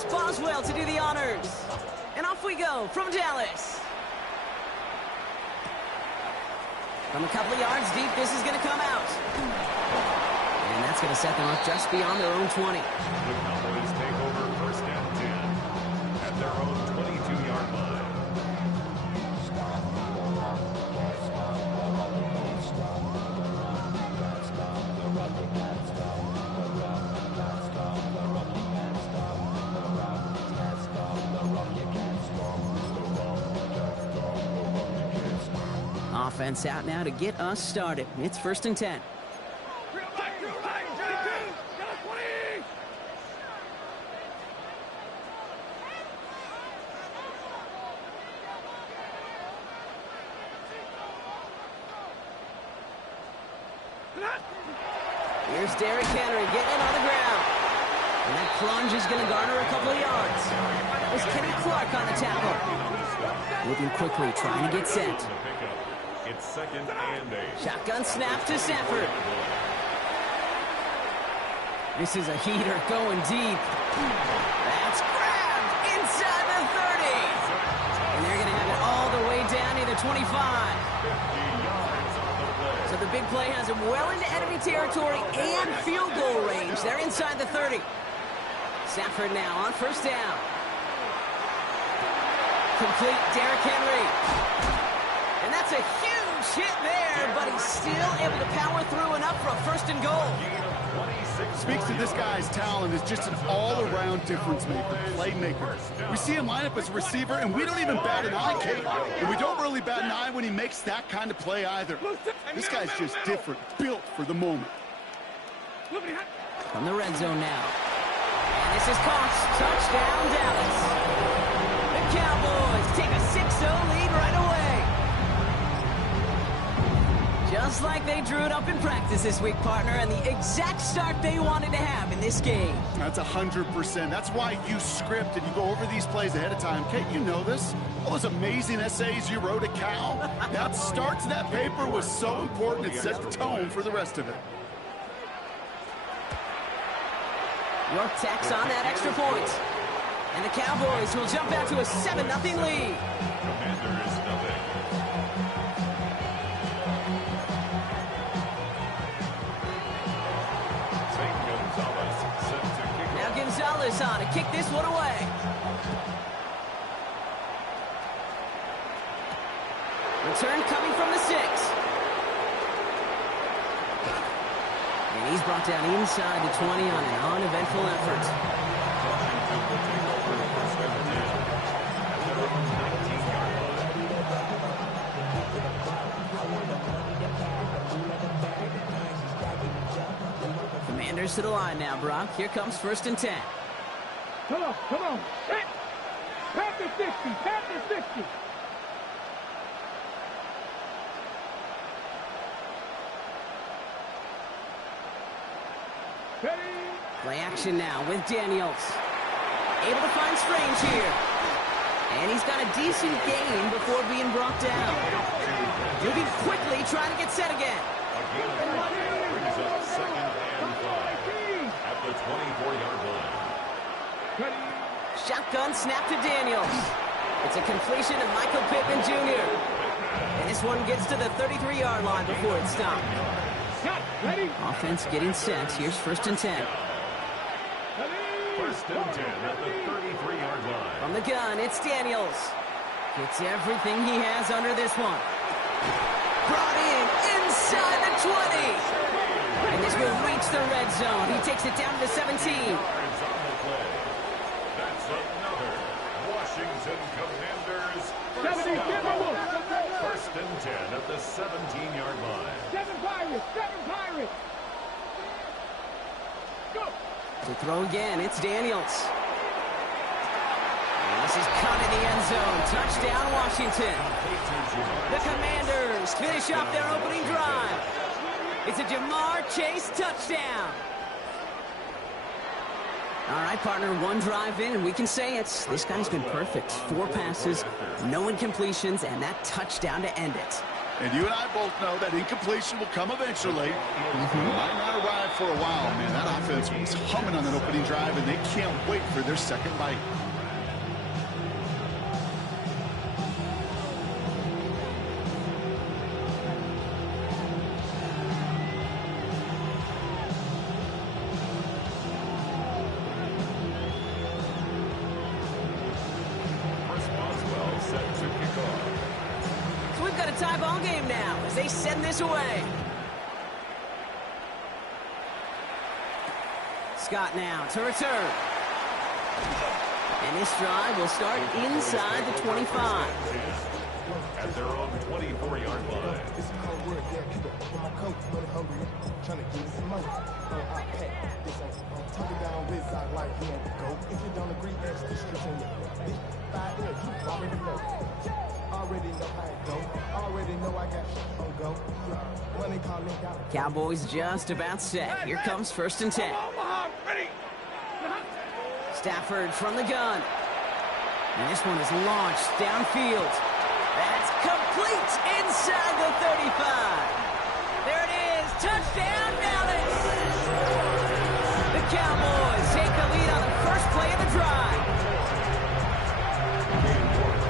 Chris Boswell to do the honors. And off we go from Dallas. From a couple of yards deep, this is going to come out. And that's going to set them up just beyond their own 20. The Cowboys take over first and 10 at their own 22-yard line. Offense out now to get us started. It's first and 10. Here's Derrick Henry getting it on the ground. And that plunge is going to garner a couple of yards. That was Kenny Clark on the tackle. Moving quickly, trying to get set. It's second and 8. Shotgun snap to Sanford. This is a heater going deep. That's grabbed inside the 30. And they're going to have it all the way down to the 25. So the big play has them well into enemy territory and field goal range. They're inside the 30. Sanford now on first down. Complete Derrick Henry. And that's a huge hit there, but he's still able to power through enough for a first and goal. Speaks to this guy's talent as just an all-around difference maker, playmaker. We see him line up as a receiver, and we don't even bat an eye, Kate. And we don't really bat an eye when he makes that kind of play either. This guy's just different, built for the moment. From the red zone now. And this is caught. Touchdown, Dallas. The Cowboys take a 6-0 lead right away. Just like they drew it up in practice this week, partner, and the exact start they wanted to have in this game. That's 100%. That's why you script and you go over these plays ahead of time. Kate, you know this. All those amazing essays you wrote at Cal. That start to that paper was so important. It set the tone for the rest of it. York tacks on that extra point. And the Cowboys will jump out to a 7-0 lead. Commanders nothing. Now Gonzalez on to kick this one away. Return coming from the 6. And he's brought down inside the 20 on an uneventful effort. Commanders to the line now, Brock. Here comes first and 10. Come on, come on. Panther 60, Panther 60. Ready? Play action now with Daniels. Able to find Strange here. And he's got a decent gain before being brought down. Moving quickly, trying to get set again. Brings up second and 5 at the 24-yard line. Shotgun snap to Daniels. It's a completion to Michael Pittman Jr. And this one gets to the 33-yard line before it's stopped. Ready? Offense getting set. Here's first and 10. First and 10 at the 33-yard line. From the gun, it's Daniels. Gets everything he has under this one. Brought in inside the 20. And this will reach the red zone. He takes it down to the 17. Yards on the play. That's another Washington Commanders first down. First and 10 at the 17-yard line. 7 Pirates, 7 Pirates. Go. To throw again, it's Daniels. And this is caught in the end zone. Touchdown, Washington. The Commanders finish off their opening drive. It's a Jamar Chase touchdown. All right, partner, one drive in, and we can say it's this guy's been perfect. 4 passes, no incompletions, and that touchdown to end it. And you and I both know that incompletion will come eventually. Might not arrive for a while, man. That offense was humming on that opening drive, and they can't wait for their second bite. So we've got a tie ball game now as they send this away. Scott now to return. And this drive will start inside the 25. At their own 24-yard line. Cowboys just about set. Here comes 1st and 10. Stafford from the gun. And this one is launched downfield. That's complete inside the 35. There it is. Touchdown, Dallas. The Cowboys take the lead on the first play of the drive.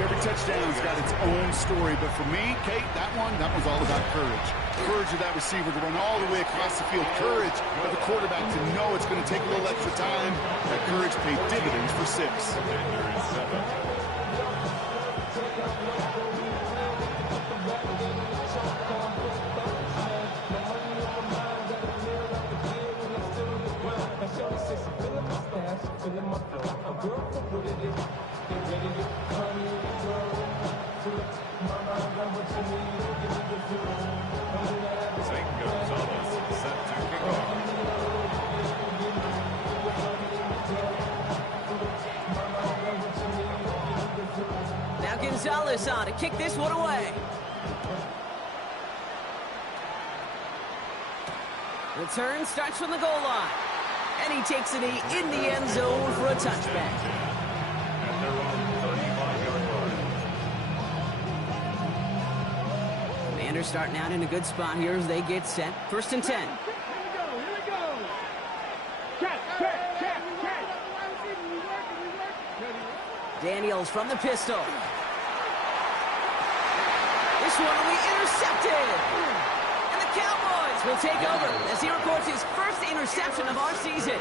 Every touchdown's got its own story, but for me, Kate, that one's all about courage. Courage of that receiver to run all the way across the field. Courage of the quarterback to know it's going to take a little extra time. That courage paid dividends for 6. Now Gonzalez on to kick this one away. Return starts from the goal line. And he takes it in the end zone for a touchback. At their own 35-yard line. Commanders starting out in a good spot here as they get set. 1st and 10. Here we go. Check. Daniels from the pistol. This one will be intercepted. And the Cowboys will take over as he records his first interception of our season.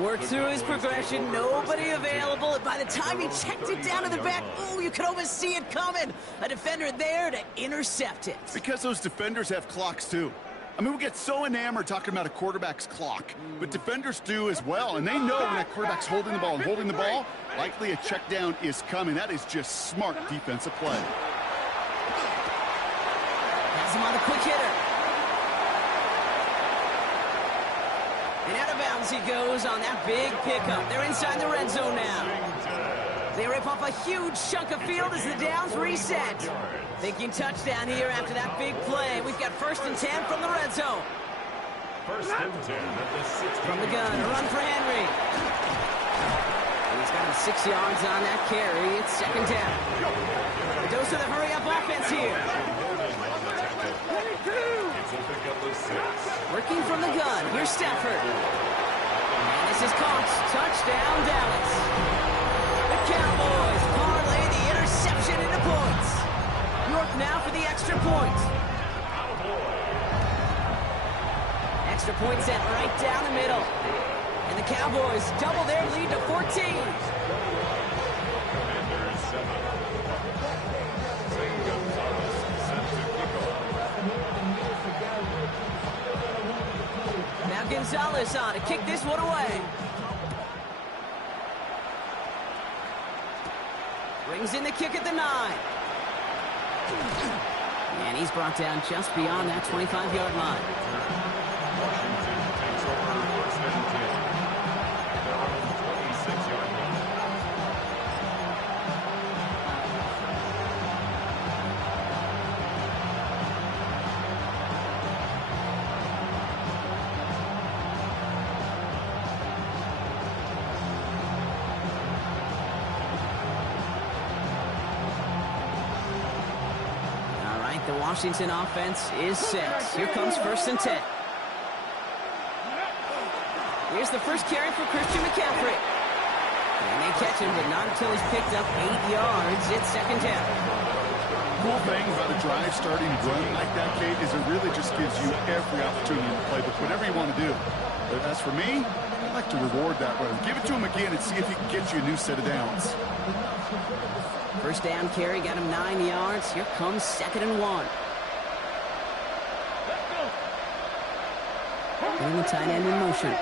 Worked through his progression, nobody available. And by the time he checked it down to the back, ooh, you could almost see it coming. A defender there to intercept it. Because those defenders have clocks, too. I mean, we get so enamored talking about a quarterback's clock, but defenders do as well, and they know when that quarterback's holding the ball and holding the ball, likely a check down is coming. That is just smart defensive play. Has him on the quick hitter. And out of bounds he goes on that big pickup. They're inside the red zone now. They rip off a huge chunk of field as the downs reset. Thinking touchdown here after that big play. We've got 1st and 10 from the red zone. 1st and 10 at the 60. From the gun, a run for Henry. And he's got him 6 yards on that carry. It's 2nd down. A dose of the hurry-up offense here. It's a pickup of 6. Working from the gun, here's Stafford. And this is caught. Touchdown, Dallas. The Cowboys parlay the interception into points. York now for the extra point. Extra point set right down the middle. And the Cowboys double their lead to 14. Commanders 7. Zane Gonzalez set to kick off. Now Gonzalez on to kick this one away. Brings in the kick at the 9. And he's brought down just beyond that 25-yard line. Washington takes over 1st and 10. At their own 26-yard line. Washington offense is set. Here comes 1st and 10. Here's the first carry for Christian McCaffrey. And they catch him, but not until he's picked up 8 yards. It's 2nd down. Cool thing about a drive starting run like that, Kate, is it really just gives you every opportunity to play with whatever you want to do. But as for me, I like to reward that run. Give it to him again and see if he can get you a new set of downs. First down carry got him 9 yards. Here comes 2nd and 1. And the tight end in motion.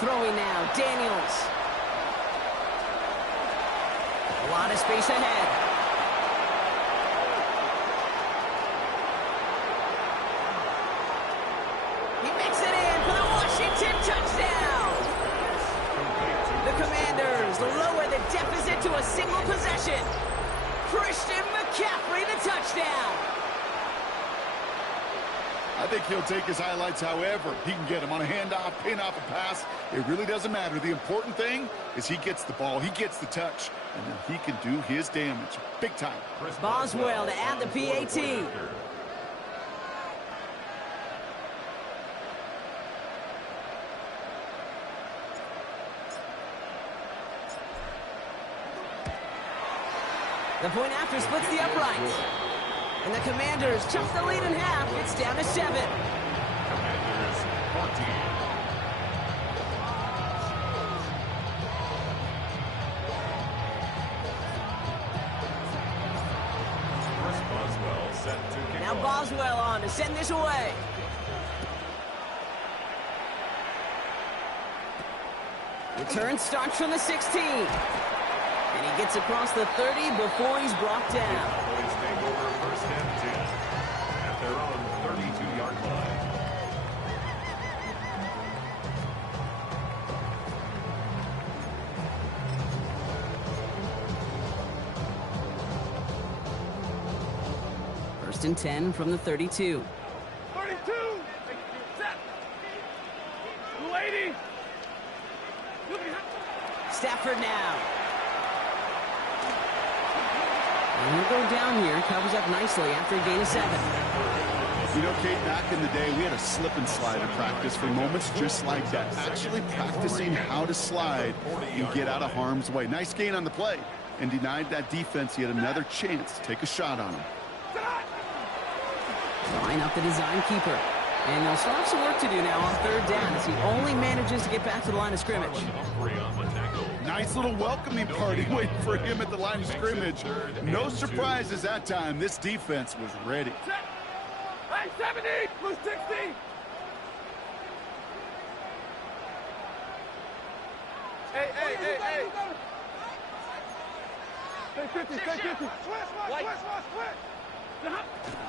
Throwing now, Daniels. A lot of space ahead. He makes it in for the Washington touchdown. The Commanders lower the deficit to a single possession. Christian McCaffrey, the touchdown. I think he'll take his highlights however he can get them on a handoff, pin off a pass. It really doesn't matter. The important thing is he gets the ball, he gets the touch, and then he can do his damage. Big time. Boswell to add the PAT. The point after splits the uprights. And the Commanders chunk the lead in half. It's down to 7. Commanders 14. Chris Boswell set to kick Now off. Boswell on to send this away. Return starts from the 16. And he gets across the 30 before he's brought down. Cowboys take over 1st and 10 at their own 32-yard line. First and 10 from the 32. 32. Set. 280. Stafford now. And he'll go down here. Covers up nicely after a gain of 7. You know, Kate, back in the day, we had a slip and slide in practice for moments just like that. Actually practicing how to slide and get out of harm's way. Nice gain on the play. And denied that defense yet another chance to take a shot on him. Line up the design keeper. And they'll still have some work to do now on 3rd down as he only manages to get back to the line of scrimmage. Nice little welcoming party waiting for him at the line of scrimmage. No surprises that time. This defense was ready. Hey, 70 plus 60. Hey. Stay 50, stay 50. Switch.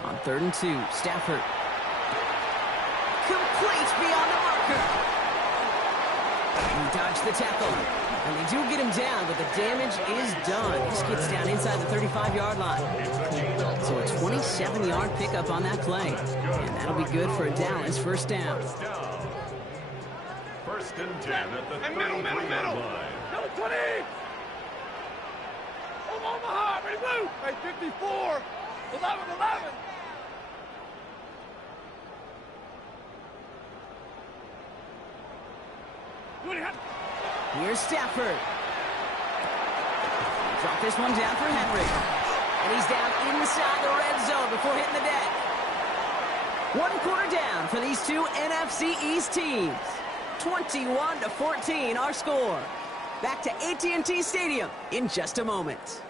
On 3rd and 2, Stafford. Complete beyond the marker. He dodged the tackle. And they do get him down, but the damage is done. This gets down inside the 35-yard line. So a 27-yard pickup on that play. And that'll be good for a Dallas 1st down. 1st and 10 at the 33-yard line. Number 20. Omaha, ready, blue. Hey, 54. 11. Here's Stafford. Drop this one down for Henry. And he's down inside the red zone before hitting the deck. 1 quarter down for these two NFC East teams. 21-14 our score. Back to AT&T Stadium in just a moment.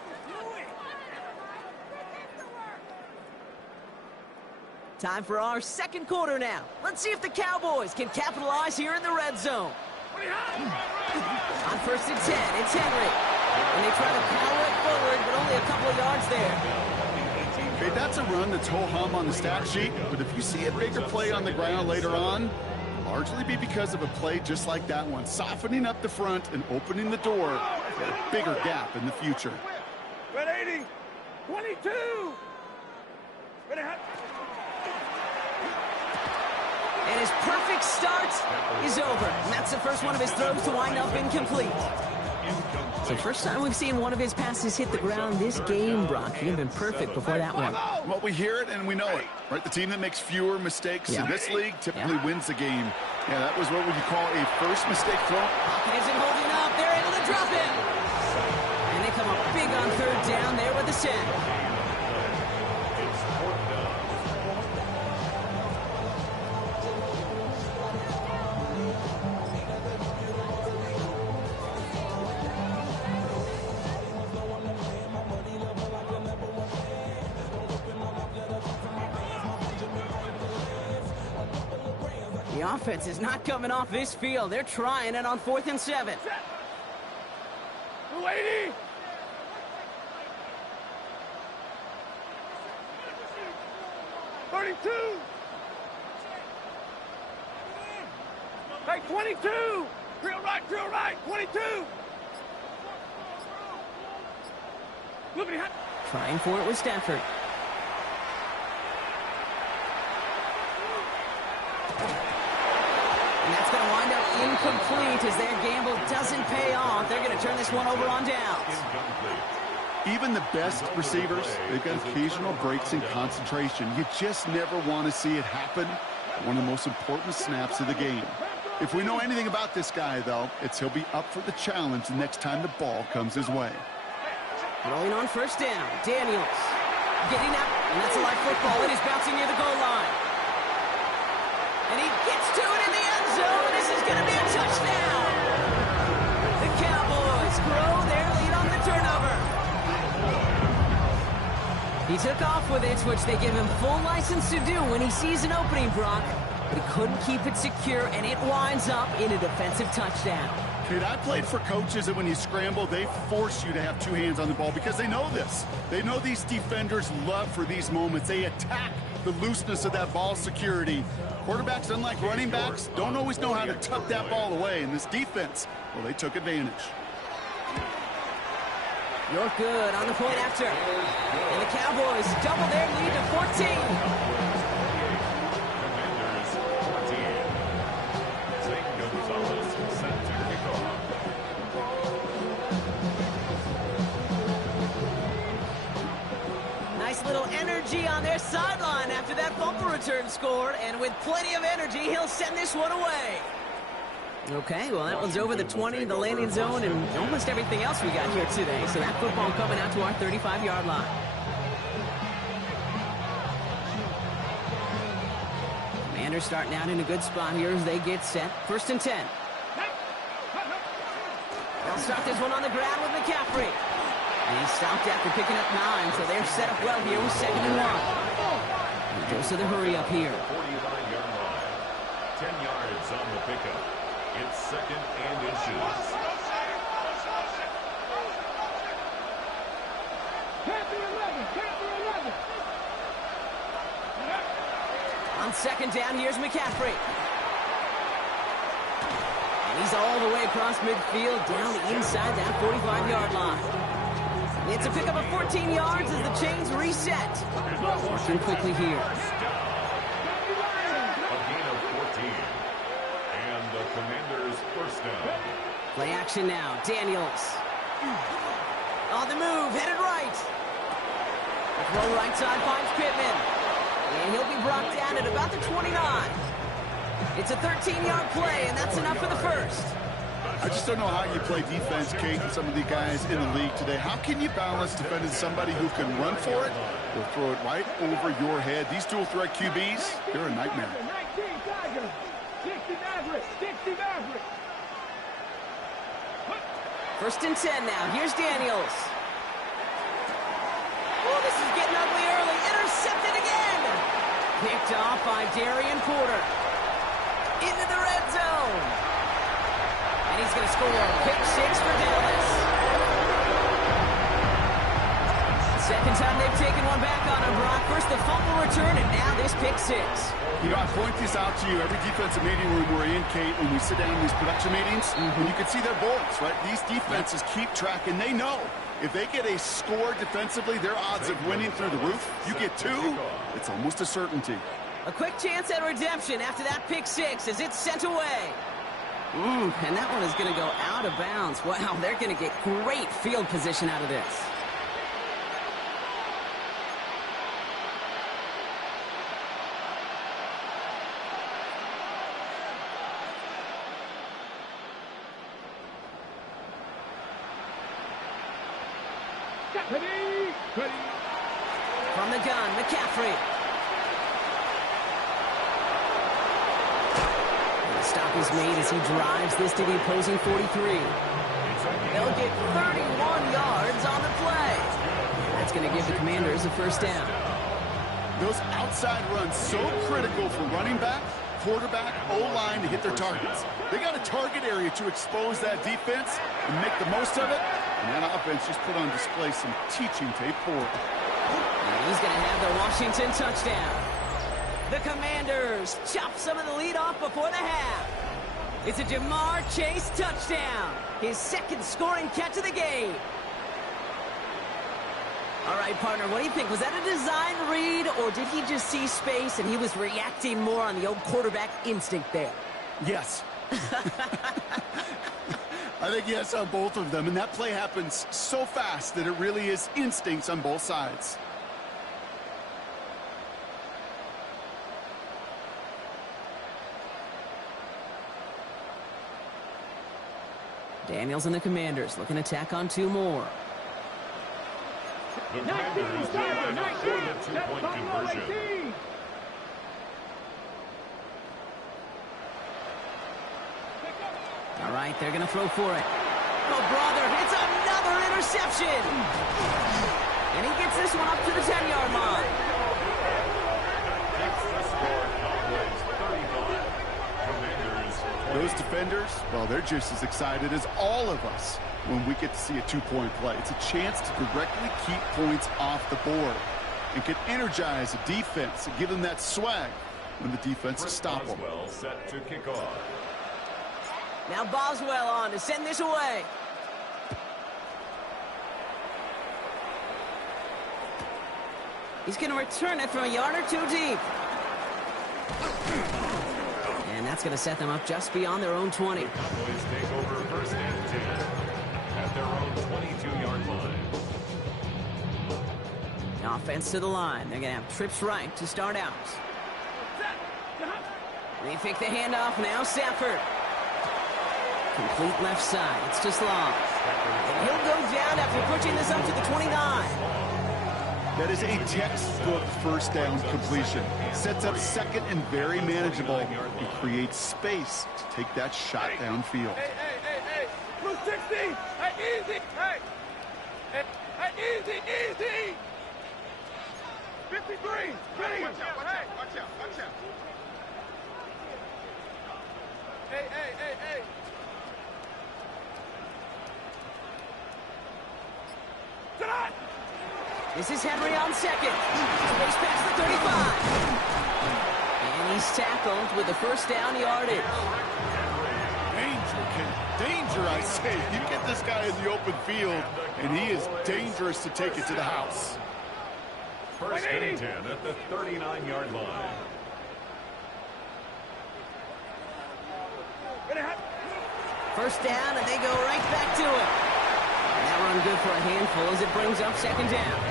Time for our 2nd quarter now. Let's see if the Cowboys can capitalize here in the red zone. On 1st and 10, it's Henry. And they try to power it forward, but only a couple of yards there. Okay, that's a run that's ho-hum on the stat sheet, but if you see a bigger play on the ground later on, largely be because of a play just like that one, softening up the front and opening the door for a bigger gap in the future. Red 80. 22. Ready, hot. And his perfect start is over. And that's the first one of his throws to wind up incomplete. So first time we've seen one of his passes hit the ground this game, Brock. He had been perfect before that one. Well, we hear it and we know it, right? The team that makes fewer mistakes in this league typically wins the game. Yeah, that was what would you call a first mistake throw. Pocket isn't holding up. They're able to drop him. And they come up big on third down there with the sack. The offense is not coming off this field. They're trying it on 4th and 7. 280. Hey, 22. Drill right, 22. Look at him. Trying for it with Stafford. And that's going to wind up incomplete as their gamble doesn't pay off. They're going to turn this one over on downs. Even the best receivers, they've got occasional breaks in concentration. You just never want to see it happen. One of the most important snaps of the game. If we know anything about this guy, though, it's he'll be up for the challenge the next time the ball comes his way. Rolling on first down. Daniels getting up, and that's a live football. It is bouncing near the goal line. And he gets to it in the end zone. This is going to be a touchdown. The Cowboys grow their lead on the turnover. He took off with it, which they give him full license to do when he sees an opening, Brock. But he couldn't keep it secure, and it winds up in a defensive touchdown. Kid, I played for coaches that when you scramble, they force you to have two hands on the ball because they know this. They know these defenders love for these moments. They attack the looseness of that ball security. Quarterbacks, unlike running backs, don't always know how to tuck that ball away. And this defense, well, they took advantage. You're good on the point after. And the Cowboys double their lead to 14. Little energy on their sideline after that fumble return scored, and with plenty of energy, he'll send this one away. Okay, well, that one's over the 20, the landing zone, and almost everything else we got here today. So that football coming out to our 35-yard line. Commanders starting out in a good spot here as they get set. 1st and 10. They'll start this one on the ground with McCaffrey. And he stopped after picking up 9, so they're set up well here with 2nd and 1. He goes to the hurry up here. 49-yard line. 10 yards on the pickup. It's 2nd and inches. On 2nd down, here's McCaffrey. And he's all the way across midfield, down inside that 45-yard line. It's a pickup of 14 yards as the chains reset. Working quickly here. A gain of 14. And the Commanders' first down. Play action now. Daniels. On the move, headed right. The throw right side finds Pittman. And he'll be brought down at about the 29. It's a 13-yard play, and that's enough for the first. I just don't know how you play defense, Kate, and some of the guys in the league today. How can you balance defending somebody who can run for it or throw it right over your head? These dual threat QBs, they're a nightmare. 1st and 10 now. Here's Daniels. Oh, this is getting ugly early. Intercepted again. Picked off by Darian Porter. Into the red zone. And he's going to score. Pick 6 for Dallas. Second time they've taken one back on him, Brock. First the fumble return, and now this pick 6. You know, I point this out to you every defensive meeting room we're in, Kate, when we sit down in these production meetings, and you can see their boards, right? These defenses keep track, and they know if they get a score defensively, their odds of winning through the roof. You get 2, it's almost a certainty. A quick chance at redemption after that pick 6 as it's sent away. And that one is going to go out of bounds. Wow, they're going to get great field position out of this. From the gun, McCaffrey. The stop is made as he drives this to the opposing 43. They'll get 31 yards on the play. That's going to give the Commanders a first down. Those outside runs so critical for running back, quarterback, O-line to hit their targets. They got a target area to expose that defense and make the most of it. And that offense just put on display some teaching tape for it. And he's going to have the Washington touchdown. The Commanders chop some of the lead off before the half. It's a Jamar Chase touchdown. His second scoring catch of the game. All right, partner, what do you think? Was that a design read, or did he just see space and he was reacting more on the old quarterback instinct there? Yes. I think yes on both of them, and that play happens so fast that it really is instincts on both sides. Daniels and the Commanders looking to tack on two more. The Commanders drive for the two-point conversion. All right, they're going to throw for it. Oh, brother, it's another interception. And he gets this one up to the 10-yard line. That's the score. Cowboys 35. Commanders 20. Those defenders, well, they're just as excited as all of us when we get to see a two-point play. It's a chance to directly keep points off the board and can energize a defense and give them that swag when the defense is stoppable. Boswell set to kick off. Now Boswell on to send this away. He's going to return it from a yard or two deep. And that's going to set them up just beyond their own 20. The Cowboys take over first and 10 at their own 22-yard line. Offense to the line. They're going to have trips right to start out. They fake the handoff. Now Stafford. Complete left side. It's just long. And he'll go down after pushing this up to the 29. That is a textbook first down completion. Sets up second and very manageable and creates space to take that shot downfield. Hey. Blue 60. Hey, easy. Hey, easy. 53. Ready. Watch out. Hey. This is Henry on second. Space past the 35. And he's tackled with the first down yardage. Danger, I say. You get this guy in the open field, and he is dangerous to take it to the house. First and 10 at the 39-yard line. First down, and they go right back to it. And that run good for a handful as it brings up second down.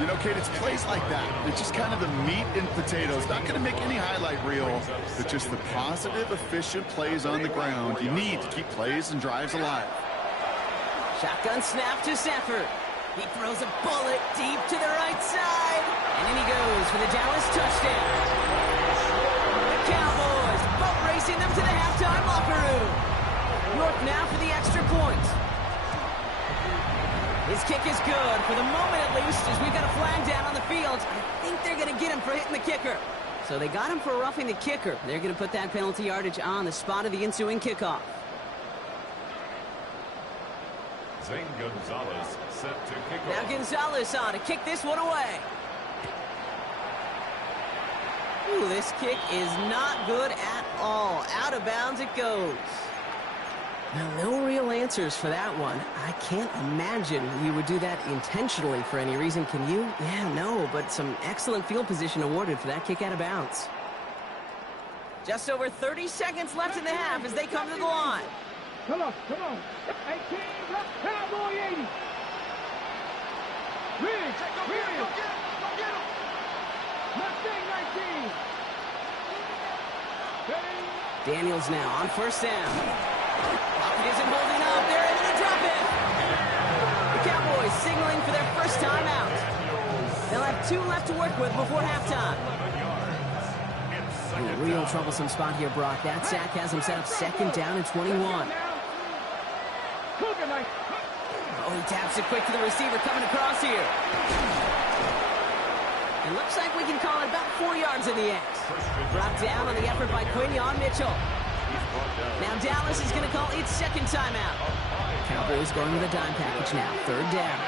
You know, Kate, it's plays like that. It's just kind of the meat and potatoes. Not going to make any highlight reel, but just the positive, efficient plays on the ground you need to keep plays and drives alive. Shotgun snap to Stafford. He throws a bullet deep to the right side. And in he goes for the Dallas touchdown. The Cowboys boat racing them to the halftime locker room. York now for the extra point. His kick is good, for the moment at least, as we've got a flag down on the field. I think they're going to get him for hitting the kicker. So they got him for roughing the kicker. They're going to put that penalty yardage on the spot of the ensuing kickoff. Zane Gonzalez set to kick off. Now Gonzalez on to kick this one away. Ooh, this kick is not good at all. Out of bounds it goes. Now, no real answers for that one. I can't imagine you would do that intentionally for any reason, can you? Yeah, no, but some excellent field position awarded for that kick out of bounds. Just over 30 seconds left in the half as they come to the line. Come on, come on. 18, Cowboy 80. Ridge, Ridge. Go get him. Mustang 19. Daniels now on first down. Lockett isn't holding up. They're able to drop it. The Cowboys signaling for their first time out. They'll have 2 left to work with before halftime. In a real troublesome spot here, Brock. That sack has him set up second down and 21. Oh, he taps it quick to the receiver coming across here. It looks like we can call it about 4 yards in the end. Brought down on the effort by Quinion Mitchell. Now Dallas is going to call its second timeout. Cowboys going with a dime package now. Third down.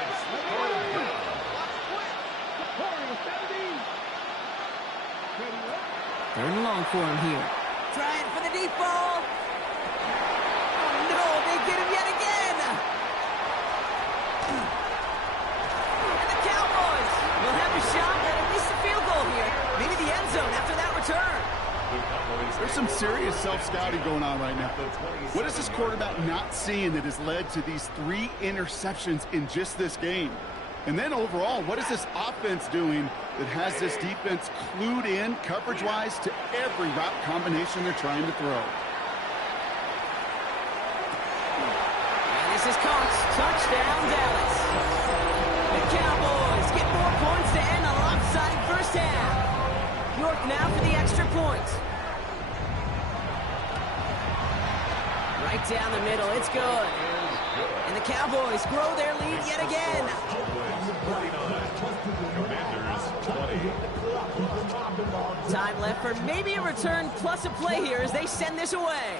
Third and long for him here. Trying for the deep ball. Oh, no, they get him yet again. And the Cowboys will have a shot at least a field goal here. Maybe the end zone after that return. There's some serious self-scouting going on right now. What is this quarterback not seeing that has led to these 3 interceptions in just this game? And then overall, what is this offense doing that has this defense clued in coverage-wise to every route combination they're trying to throw? And this is caught. Touchdown, Dallas. The Cowboys get more points to end a lopsided first half. York now for the extra point. Right down the middle. It's good. And the Cowboys grow their lead yet again. Time left for maybe a return plus a play here as they send this away.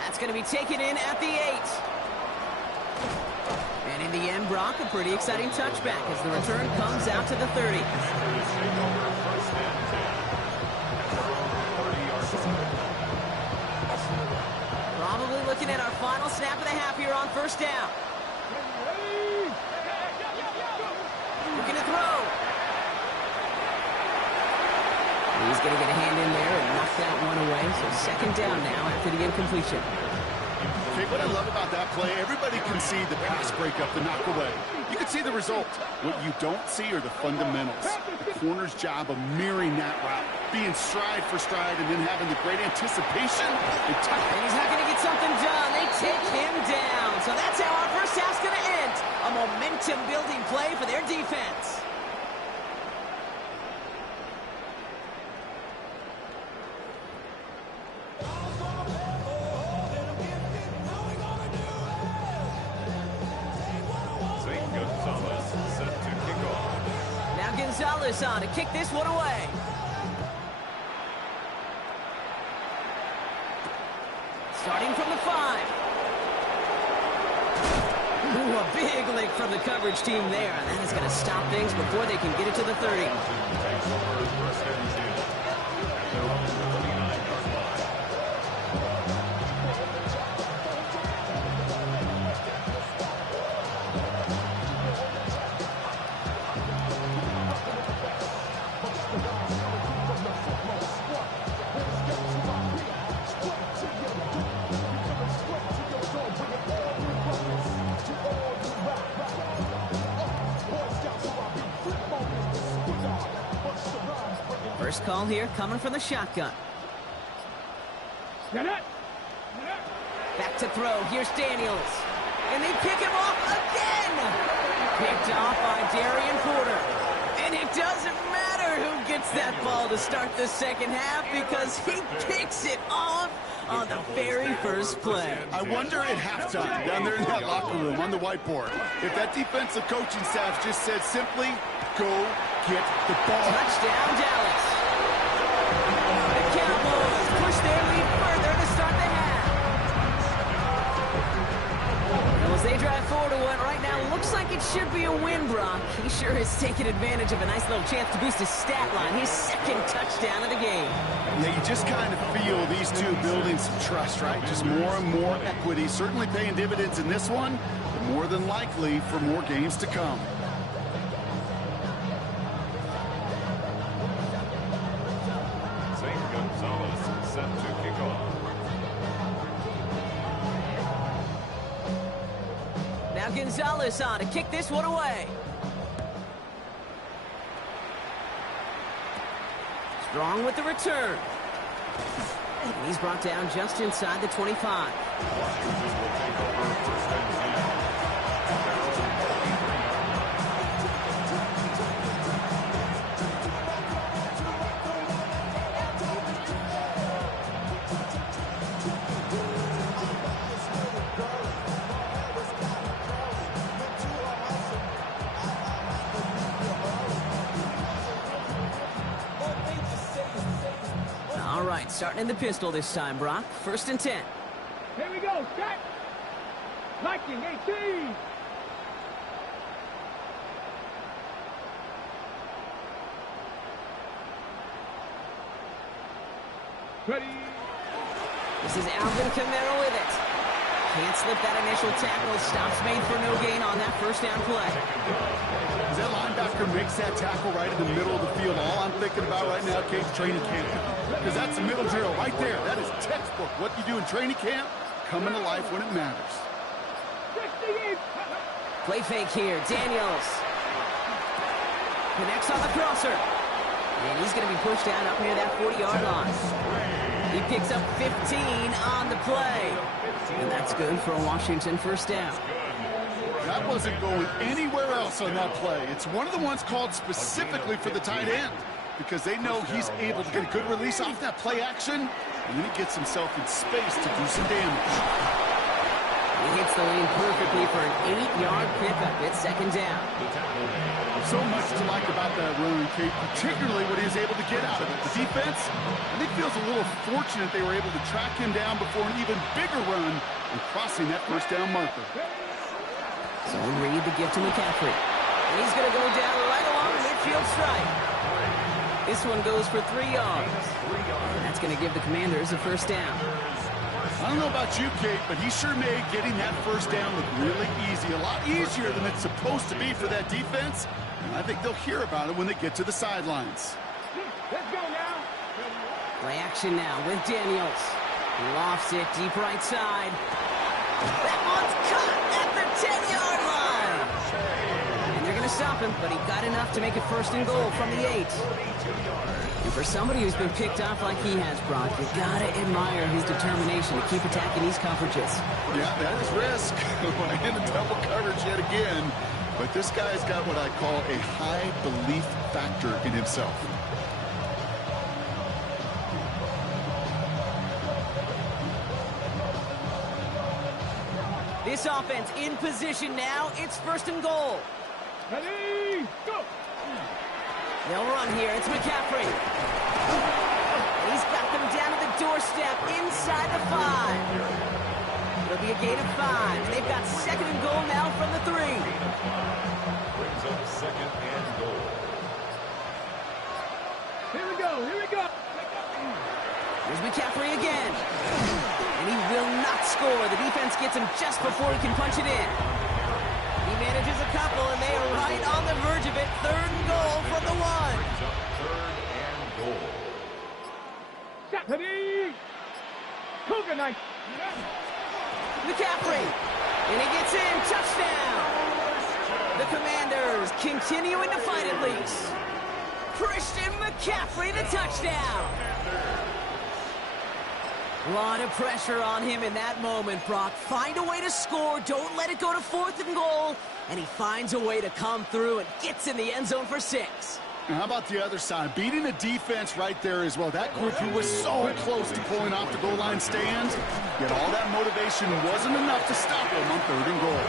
That's going to be taken in at the 8. And in the end, Brock, a pretty exciting touchback as the return comes out to the 30. Probably looking at our final snap of the half here on first down. Looking to throw. He's going to get a hand in there and knock that one away. So second down now after the incompletion. Okay, what I love about that play, everybody can see the pass breakup, the knock away. You can see the result. What you don't see are the fundamentals. The corner's job of mirroring that route, being stride for stride, and then having the great anticipation. And he's not going to get something done. They take him down. So that's how our first half's going to end. A momentum-building play for their defense. Gonzalez on to kick this one away. Starting from the 5. Ooh, a big lick from the coverage team there. And that is going to stop things before they can get it to the 30. First call here coming from the shotgun. Back to throw. Here's Daniels. And they pick him off again. Picked off by Darian Porter. And it doesn't matter who gets that ball to start the second half because he picks it off on the very first play. I wonder at halftime, down there in that locker room on the whiteboard, if that defensive coaching staff just said simply, go get the ball. Touchdown, Dallas. The Cowboys push their lead further to start the half. Well, as they drive forward to what right now looks like it should be a win, Brock. He sure has taken advantage of a nice little chance to boost his stat line. His second touchdown of the game. Yeah, you just kind of feel these two building some trust, right? Just more and more equity. Certainly paying dividends in this one, but more than likely for more games to come. Gonzalez set to kick off. Now Gonzalez on to kick this one away. Strong with the return. And he's brought down just inside the 25. Washington will take over first and 10. All right, starting in the pistol this time, Brock. First and 10. Here we go, set. Liking 18. Ready. This is Alvin Kamara with it. Can't slip that initial tackle. Stops made for no gain on that first down play. As that linebacker makes that tackle right in the middle of the field, all I'm thinking about right now, Cape, training camp. Because that's the middle drill right there. That is textbook. What you do in training camp, coming to life when it matters. 68. Play fake here. Daniels connects on the crosser. And he's going to be pushed down up near that 40-yard line. He picks up 15 on the play. And that's good for a Washington first down. That wasn't going anywhere else on that play. It's one of the ones called specifically for the tight end because they know he's able to get a good release off that play action, and then he gets himself in space to do some damage. He hits the lane perfectly for an 8-yard pickup. It's second down. So much to like about that run, Kate, particularly what he was able to get out of it. The defense, I think, feels a little fortunate they were able to track him down before an even bigger run and crossing that first down marker. So Reed the gift to McCaffrey. And he's going to go down right along the midfield stripe. This one goes for 3 yards. And that's going to give the Commanders a first down. I don't know about you, Kate, but he sure made getting that first down look really easy. A lot easier than it's supposed to be for that defense. And I think they'll hear about it when they get to the sidelines. Let's go now. Play action now with Daniels. He lofts it deep right side. That one's caught at the 10-yard line. And they're going to stop him, but he got enough to make it first and goal from the 8. And for somebody who's been picked off like he has, Brock, you got to admire his determination to keep attacking these coverages. Yeah, that is risk. In the double coverage yet again. But this guy's got what I call a high belief factor in himself. This offense in position now. It's first and goal. Ready, go. They'll run here. It's McCaffrey. He's got them down to the doorstep inside the 5. It'll be a gain of 5. And they've got second and goal now from the 3. Brings up second and goal. Here we go, here we go. Here's McCaffrey again. And he will not score. The defense gets him just before he can punch it in. He manages a couple, and they are right on the verge of it. Third and goal from the 1. Brings up third and goal. Set. Ready. Cougar knife. McCaffrey. And he gets in. Touchdown. The Commanders continuing to fight at least. Christian McCaffrey, the touchdown. A lot of pressure on him in that moment, Brock. Find a way to score. Don't let it go to 4th and goal. And he finds a way to come through and gets in the end zone for 6. Now, how about the other side? Beating the defense right there as well. That group who was so close to pulling off the goal line stands, yet all that motivation wasn't enough to stop him on 3rd and goal.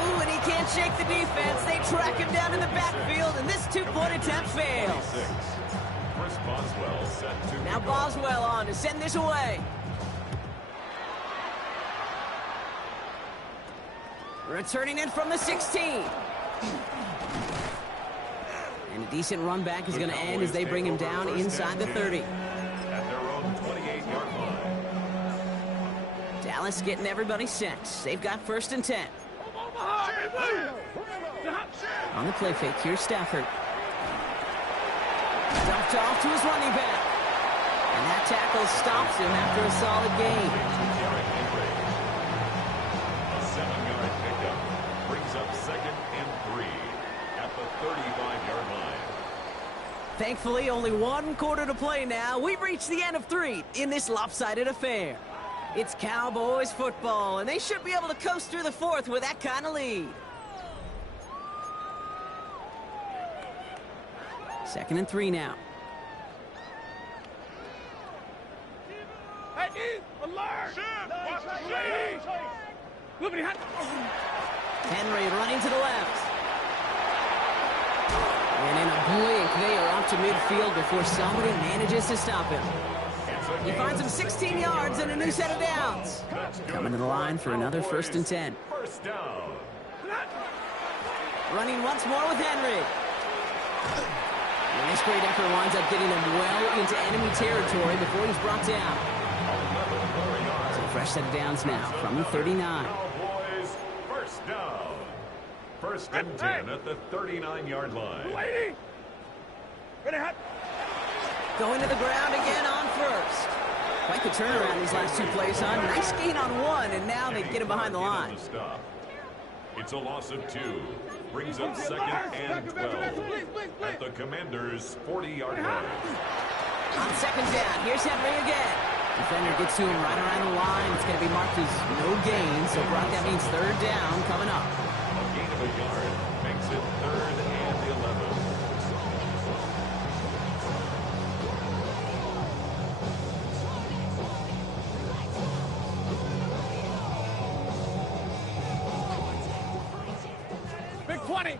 Ooh, and he can't shake the defense. They track him down in the backfield, and this 2-point attempt fails. Chris Boswell set to Now Boswell on to send this away. Returning in from the 16. And a decent run back is going to end as they bring him down inside the 30. at their own 28-yard line. Dallas getting everybody set. They've got first and 10. On the play fake, here's Stafford. Dumped off to his running back. And that tackle stops him after a solid gain. A 7-yard pickup brings up 2nd and 3 at the 35-yard line. Thankfully, only 1 quarter to play now. We've reached the end of 3 in this lopsided affair. It's Cowboys football, and they should be able to coast through the 4th with that kind of lead. 2nd and 3 now. Alert! Henry running to the left. And in a blink, they are up to midfield before somebody manages to stop him. He finds him 16 yards and a new set of downs. Coming to the line for another 1st and 10. First down. Running once more with Henry. And this great effort winds up getting him well into enemy territory before he's brought down. So fresh set of downs now from the 39. Cowboys, first down. 1st and 10 at the 39-yard line. Lady! Ready, hot! Going to the ground again on 1st. Quite the turnaround these last 2 plays, huh? Nice gain on 1, and now they get him behind the line. It's a loss of 2. Brings up 2nd and 12 at the Commanders' 40-yard line. On 2nd down, here's Henry again. Defender gets to him right around the line. It's going to be marked as no gain, so Brock, that means 3rd down coming up. A gain of a yard makes it 3rd and 11. Big 20!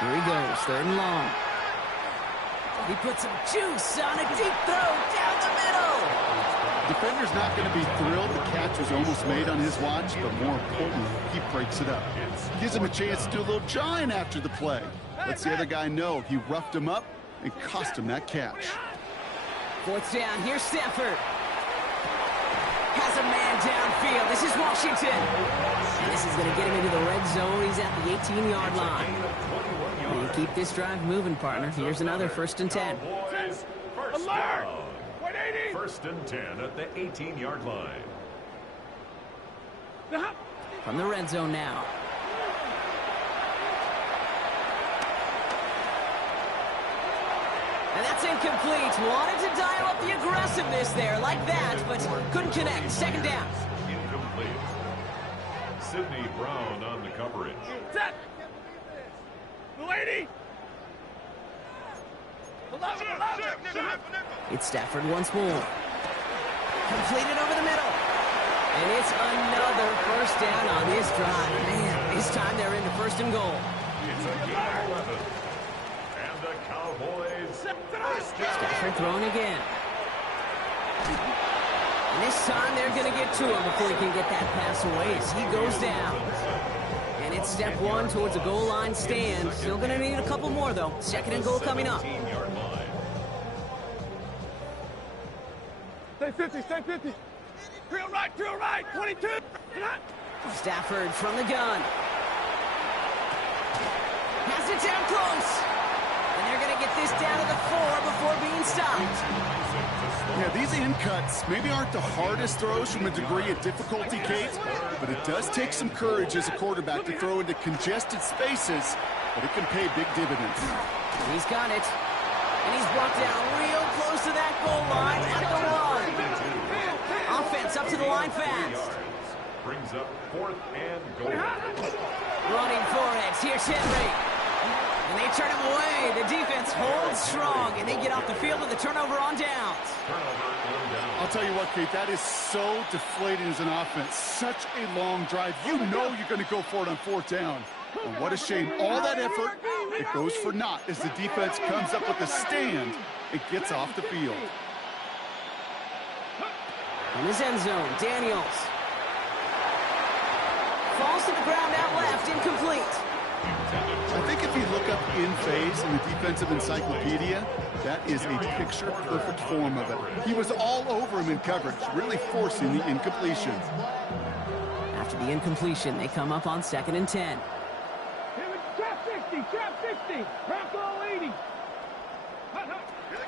Here he goes, 3rd and long. He puts some juice on a deep throw down the middle. Defender's not going to be thrilled the catch was almost made on his watch, but more importantly, he breaks it up. Gives him a chance to do a little jawing after the play. Lets the other guy know he roughed him up and cost him that catch. 4th down, here's Stafford. Has a man downfield. This is Washington. And this is going to get him into the red zone. He's at the 18-yard line. And keep this drive moving, partner. Here's another 1st and 10. Cowboys, first down. 1st and 10 at the 18-yard line. From the red zone now. And that's incomplete. Wanted to dial up the aggressiveness there like that, but couldn't connect. 2nd down. Incomplete. Sidney Brown on the coverage. Set! Lady! It's Stafford once more. Completed over the middle. And it's another 1st down on this drive. Man, this time they're into 1st and goal. It's a gain of 11. And the Cowboys first down. Stafford throwing again. And this time they're going to get to him before he can get that pass away as he goes down. And it's step 1 towards a goal line stand. Still going to need a couple more, though. 2nd and goal coming up. 17-yard line. Stay 50, stay 50. Drill right, 22. Stafford from the gun. Has it down close. And they're going to get this down to the 4 before being stopped. Yeah, these in cuts maybe aren't the hardest throws from a degree of difficulty, Kate, but it does take some courage as a quarterback to throw into congested spaces, but it can pay big dividends. He's got it. And he's brought down real close to that goal line at the 1. Offense up to the line fast. Brings up 4th and goal. Running for it. Here's Henry. And they turn him away. The defense holds strong, and they get off the field with a turnover on downs. I'll tell you what, Kate, that is so deflating as an offense. Such a long drive. You know you're going to go for it on 4th down. And what a shame. All that effort, it goes for naught as the defense comes up with a stand and gets off the field. In his end zone, Daniels. Falls to the ground out left, incomplete. I think if you look up in phase in the defensive encyclopedia, that is a picture-perfect form of it. He was all over him in coverage, really forcing the incompletion. After the incompletion, they come up on 2nd and 10. Trap 60, trap 60. Trap all 80.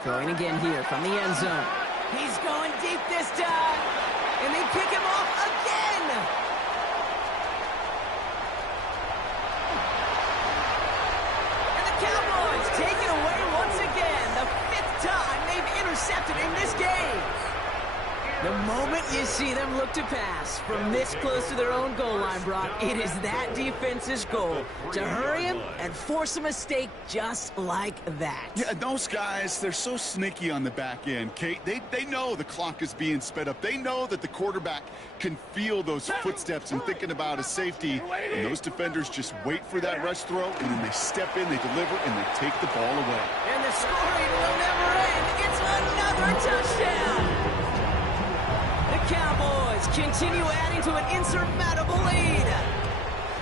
Throwing again here from the end zone. He's going deep this time. And they pick him off again. And the Cowboys take it away once again. The 5th time they've intercepted in this game. The moment you see them look to pass from this close to their own goal line, Brock, it is that defense's goal to hurry him and force a mistake just like that. Yeah, those guys, they're so sneaky on the back end, Kate. They know the clock is being sped up. They know that the quarterback can feel those footsteps and thinking about a safety. And those defenders just wait for that rush throw, and then they step in, they deliver, and they take the ball away. And the scoring will never end. It's another touchdown. The Cowboys continue adding to an insurmountable lead.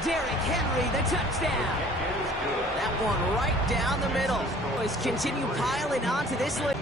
Derrick Henry, the touchdown. That one right down the middle. Cowboys continue piling onto this lead.